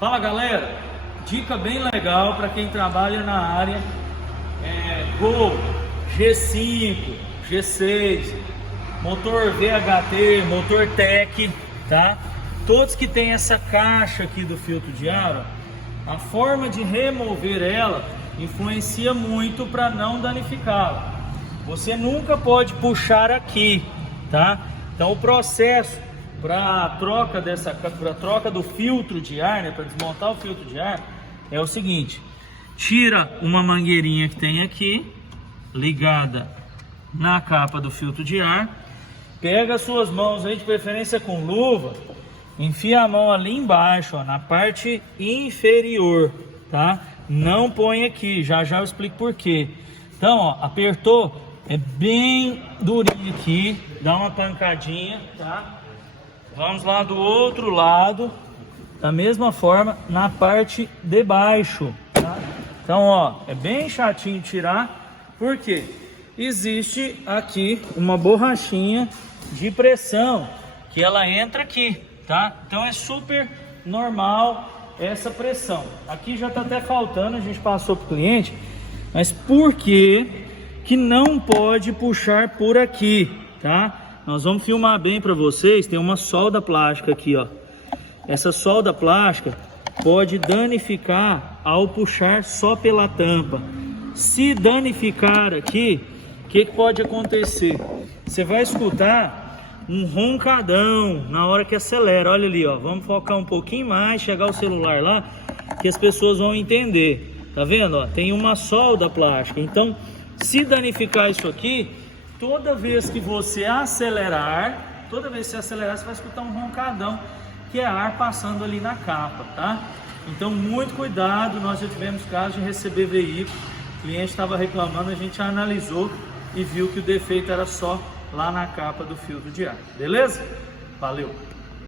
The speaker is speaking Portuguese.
Fala galera, dica bem legal para quem trabalha na área Gol, G5, G6, motor VHT, motor Tech, tá? Todos que tem essa caixa aqui do filtro de ar, ó, a forma de remover ela influencia muito para não danificá-la. Você nunca pode puxar aqui, tá? Então o processo para troca do filtro de ar, né, para desmontar o filtro de ar, é o seguinte: tira uma mangueirinha que tem aqui, ligada na capa do filtro de ar, pega as suas mãos aí, de preferência com luva, enfia a mão ali embaixo, ó, na parte inferior, tá? Não põe aqui, já eu explico por quê. Então, ó, apertou, é bem durinho aqui, dá uma pancadinha, tá? Vamos lá do outro lado, da mesma forma, na parte de baixo, tá? Então, ó, é bem chatinho tirar, porque existe aqui uma borrachinha de pressão, que ela entra aqui, tá? Então é super normal essa pressão. Aqui já tá até faltando, a gente passou pro cliente, mas por que não pode puxar por aqui, tá? Nós vamos filmar bem para vocês. Tem uma solda plástica aqui, ó. Essa solda plástica pode danificar ao puxar só pela tampa. Se danificar aqui, o que pode acontecer? Você vai escutar um roncadão na hora que acelera. Olha ali, ó. Vamos focar um pouquinho mais, chegar o celular lá, que as pessoas vão entender. Tá vendo, ó? Tem uma solda plástica. Então, se danificar isso aqui, toda vez que você acelerar, você vai escutar um roncadão, que é ar passando ali na capa, tá? Então, muito cuidado. Nós já tivemos casos de receber veículo, o cliente estava reclamando, a gente analisou e viu que o defeito era só lá na capa do filtro de ar, beleza? Valeu!